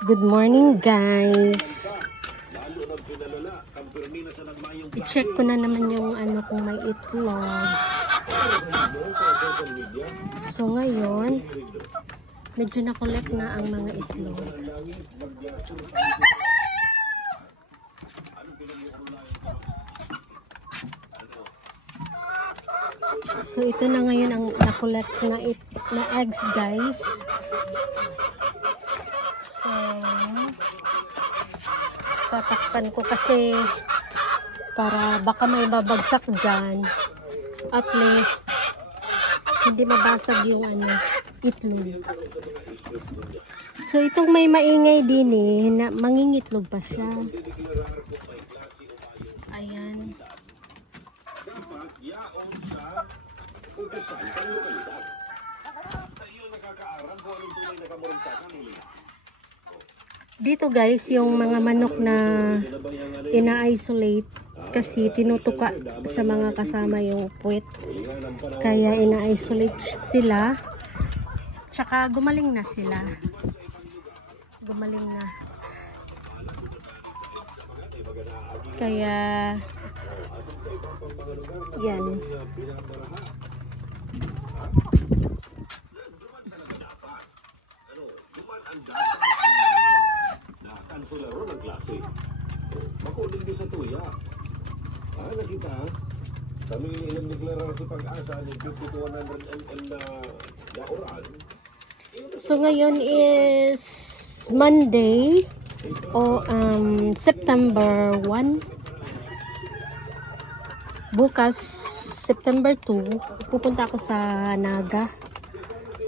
Good morning, guys. I-check ko na naman yung ano kung may itlog. So ngayon, medyo na-collect na ang mga itlog. So ito na ngayon ang na-collect na eggs, guys. So tatakpan ko kasi para baka may babagsak dyan. At least hindi mabasag yung itlog. So itong may maingay din na mangingitlog pa siya. Ayan. Dito guys, yung mga manok na ina-isolate kasi tinutuka sa mga kasama yung puwet. Kaya ina-isolate sila. Tsaka gumaling na sila. Gumaling na. Kaya yan. Kansularo ng klase. Makuling din sa tuya. Nakita ha? Kami nagdeklara si Pag-asa ng 50 to 100 ml na oral. So ngayon is Monday o September 1. Bukas September 2 pupunta ako sa Naga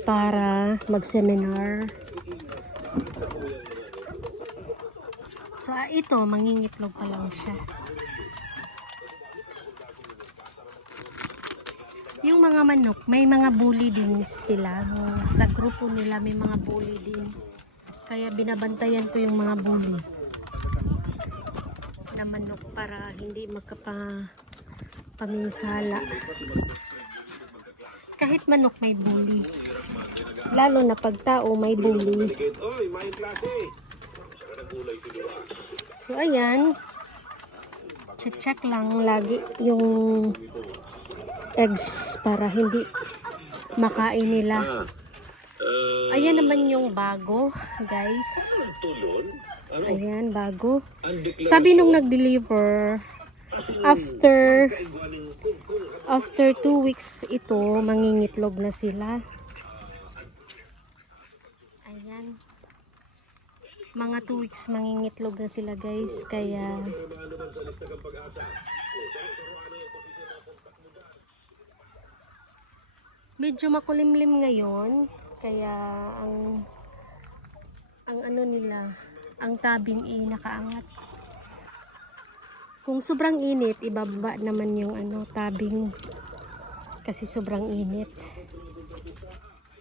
para mag-seminar. So ito, mangingitlog pa lang siya. Yung mga manok, may mga bully din sila. Sa grupo nila may mga bully din. Kaya binabantayan ko yung mga bully na manok para hindi magkapaminsala. Kahit manok may bully. Lalo na pag tao may bully. So ayan, check lang lagi yung eggs para hindi makain nila. Ayan naman yung bago, guys. Ayan, bago. Sabi nung nag-deliver, after 2 weeks ito, mangingitlog na sila. Ayan. Mga 2 weeks mangingitlog na sila, guys. Kaya medyo makulimlim ngayon. Kaya ang ano nila, ang tabing nakaangat. Kung sobrang init, ibaba naman yung tabing kasi sobrang init.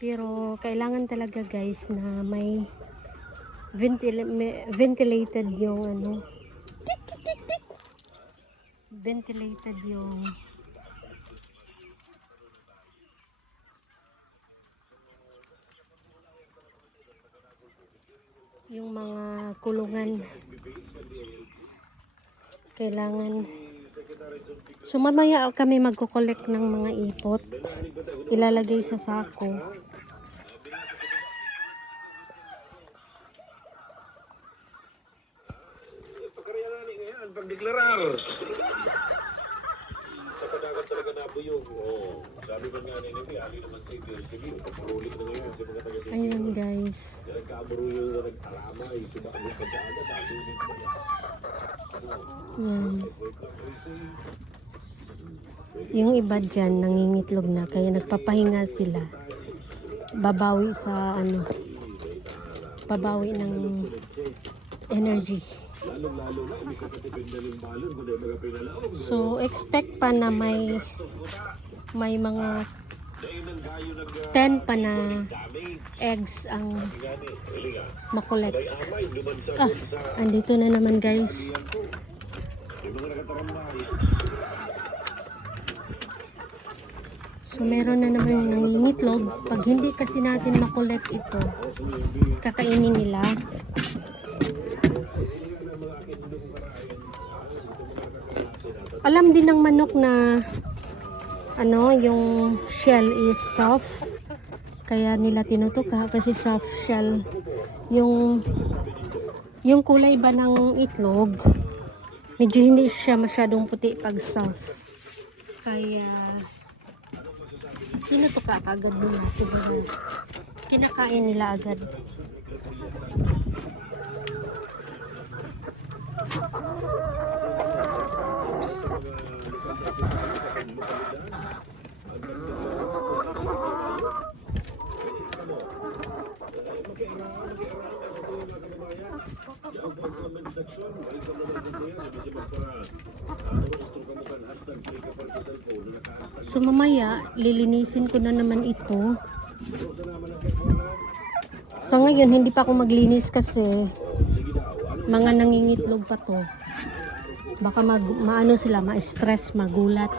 Pero kailangan talaga, guys, na may ventilated yung ventilated yung mga kulungan. Kailangan. So mamaya kami magko-collect ng mga ipot, ilalagay sa sako. Pagdeklarar. Sa padagat talaga nabuyog. Sabi man nga ni ali naman sige, paparulik na ngayon sa mga taga-sige. Ayun, guys. Nagkaburuyo na nagtaramay, suba ang pagdagat, sabi ni Yan. Yung iba dyan, nangingitlog na, kaya nagpapahinga sila. Babawi sa babawi ng energy. So expect pa na may mga 10 pa na eggs ang makolekt. Andito na naman, guys. So meron na naman nangingitlog. Pag hindi kasi natin makolek ito, kakainin nila. Alam din ng manok na yung shell is soft. Kaya nila tinutuka kasi soft shell. Yung kulay ba ng itlog, medyo hindi siya masyadong puti pag soft. Kaya tinutuka agad nila siguro. Kinakain nila agad. So mamaya, lilinisin ko na naman ito. So ngayon, hindi pa ako maglinis kasi mga nangingitlog pa to. Baka maano sila, ma-stress, magulat.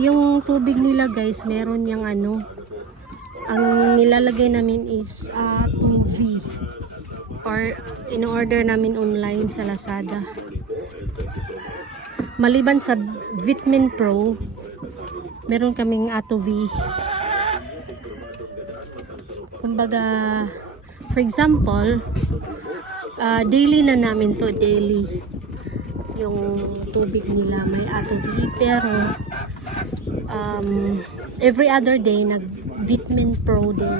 Yung tubig nila guys, meron yung ang nilalagay namin is 2V, or in-order namin online sa Lazada. Maliban sa Vitamin Pro, meron kaming 2V. Kumbaga, for example, daily na namin to, daily. Yung tubig nila may 2V, pero every other day nag Vitamin Pro din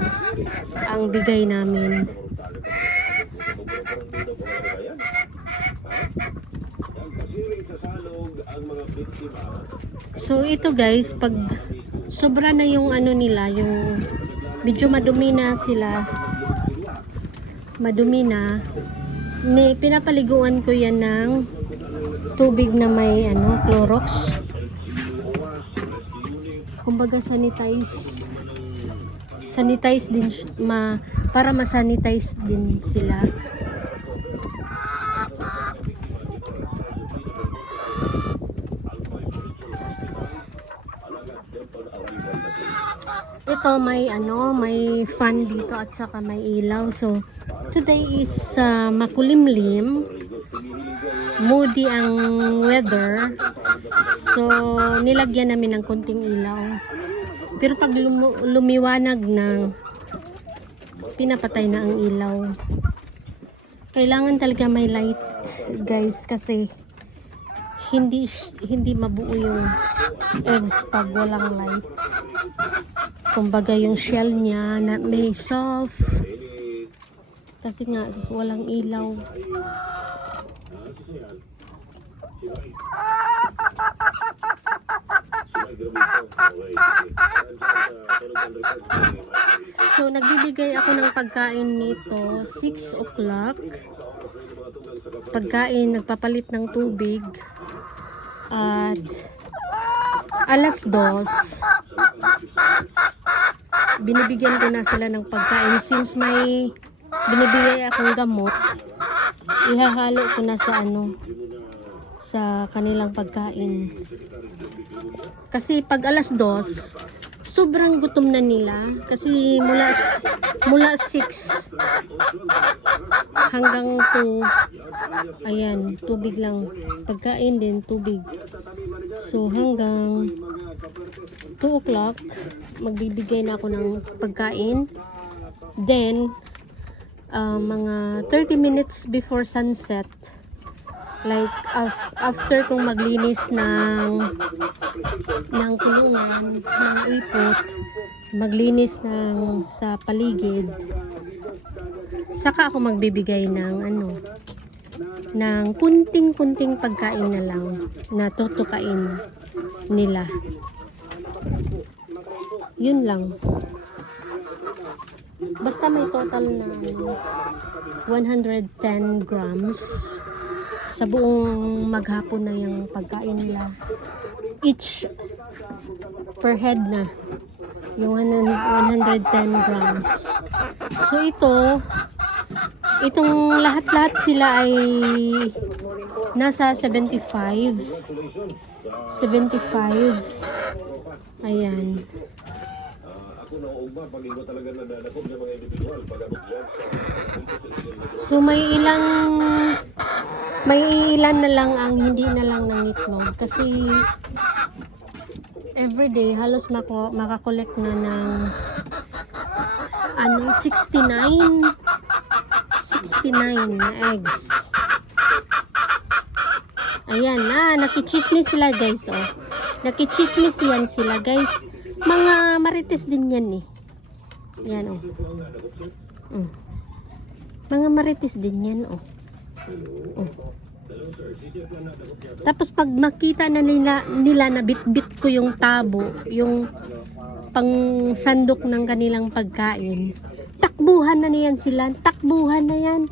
ang bigay namin. So ito guys, pag sobra na yung nila, yung medyo madumi na sila, pinapaliguan ko yan ng tubig na may Clorox. Kumbaga sanitize din para ma-sanitize din sila. Ito may fan dito at saka may ilaw. So today is makulimlim, moody ang weather. So nilagyan namin ng konting ilaw. Pero pag lumiwanag na, pinapatay na ang ilaw. Kailangan talaga may light guys, kasi hindi mabuo yung eggs pag walang light. Kumbaga yung shell niya na may soft, kasi nga walang ilaw. So nagbibigay ako ng pagkain nito 6 o'clock. Pagkain, nagpapalit ng tubig, at alas 2 binibigyan ko na sila ng pagkain. Since may binibigay akong gamot, ihahalo ko na sa kanilang pagkain. Kasi pag alas 2, sobrang gutom na nila. Kasi mula 6 hanggang 2, ayan, tubig lang. Pagkain din, tubig. So hanggang 2 o'clock, magbibigay na ako ng pagkain. Then, mga 30 minutes before sunset, like after kong maglinis ng kulungan, ng ipot, maglinis sa paligid, saka ako magbibigay ng kunting pagkain na lang na tutukain nila. Yun lang. Basta may total na 110 grams sa buong maghapon na yung pagkain nila. Each per head na Yung 110 grams. So itong lahat-lahat sila ay nasa 75. 75. Ayan. Ako nauugma pag ikaw talaga nadadakop ng mga individual pag abot dyan sa So may ilan na lang ang hindi na lang nangitlog kasi everyday halos makakolect na ng 69 na eggs. Ayan na, nakichismis sila guys, oh. Nakichismis yan sila guys. Mga marites din yan eh. Ayan, oh. Mga marites din yan, oh. Tapos pag makita na nila na bit-bit ko yung tabo, yung pang sandok ng kanilang pagkain, takbuhan na niyan sila. Takbuhan na yan.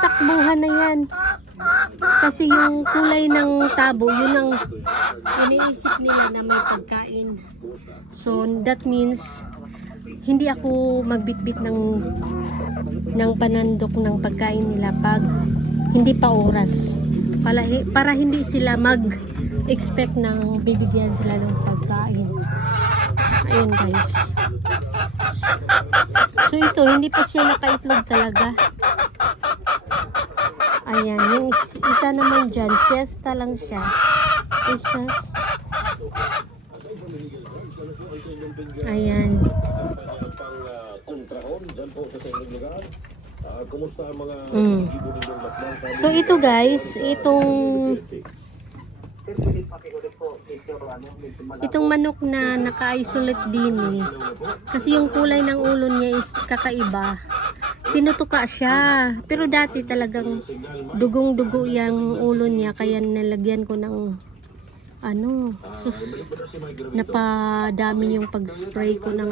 Takbuhan na yan. Kasi yung kulay ng tabo, yun ang iniisip nila na may pagkain. So that means hindi ako magbitbit ng panandok ng pagkain nila pag hindi pa oras. Para hindi sila mag-expect ng bibigyan sila ng pagkain. Ayun guys. So ito, hindi pa siya nakaitlog talaga. Ayan, yung isa naman dyan, siesta lang siya. Ayan. Kumusta ang mga So ito guys, itong manok na naka-isolate din eh. Kasi yung kulay ng ulo niya is kakaiba. Pinutuka siya. Pero dati talagang dugong-dugo yung ulo niya. Kaya nalagyan ko ng napadami yung pag-spray ko ng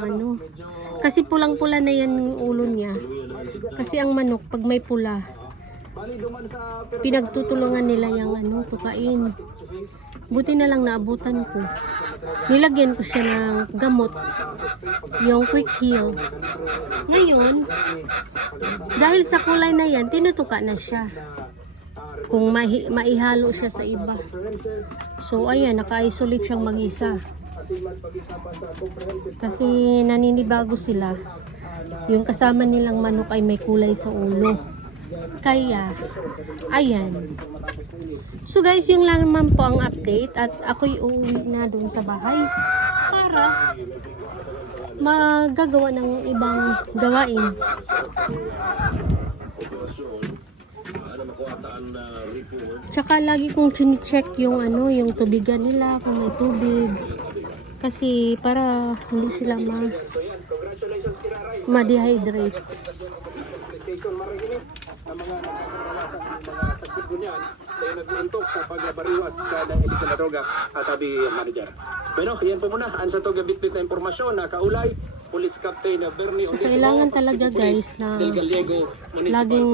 Kasi pulang-pula na yan yung ulo niya. Kasi ang manok, pag may pula, pinagtutulungan nila yung tukain. Buti na lang naabutan ko. Nilagyan ko siya ng gamot, yung quick heal. Ngayon, dahil sa kulay na yan, tinutuka na siya. Kung maihalo siya sa iba. So ayan, naka-isolate siyang mag-isa. Kasi naninibago sila. Yung kasama nilang manok ay may kulay sa ulo. Kaya, ayan. So guys, yung lang naman po ang update at ako'y uuwi na dun sa bahay para magagawa ng ibang gawain. Tsaka lagi kong chine-check yung yung tubigan nila, kung may tubig. Kasi para hindi sila ma-dehydrate. Nag-uuntok sa pagbariwas ng illegal na droga at sabi manager. Bueno, yan po muna. Ang sa to gabit-bit na impormasyon na kaulay, Police Captain Bernie So kailangan talaga guys na laging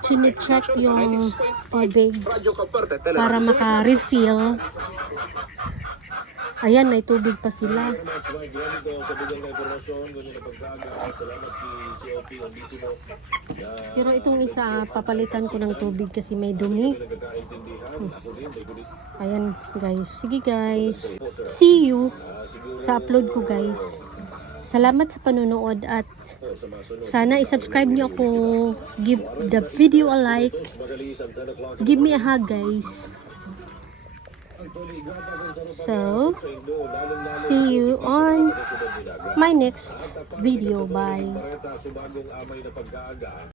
chine-check yung tubig para maka-refill. Ayan, may tubig pa sila. Pero itong isa, papalitan ko ng tubig kasi may dumi. Ayan guys. Sige guys. See you sa upload ko guys. Salamat sa panonood at sana i-subscribe nyo ako. Give the video a like. Give me a hug guys. So, see you on my next video. Bye.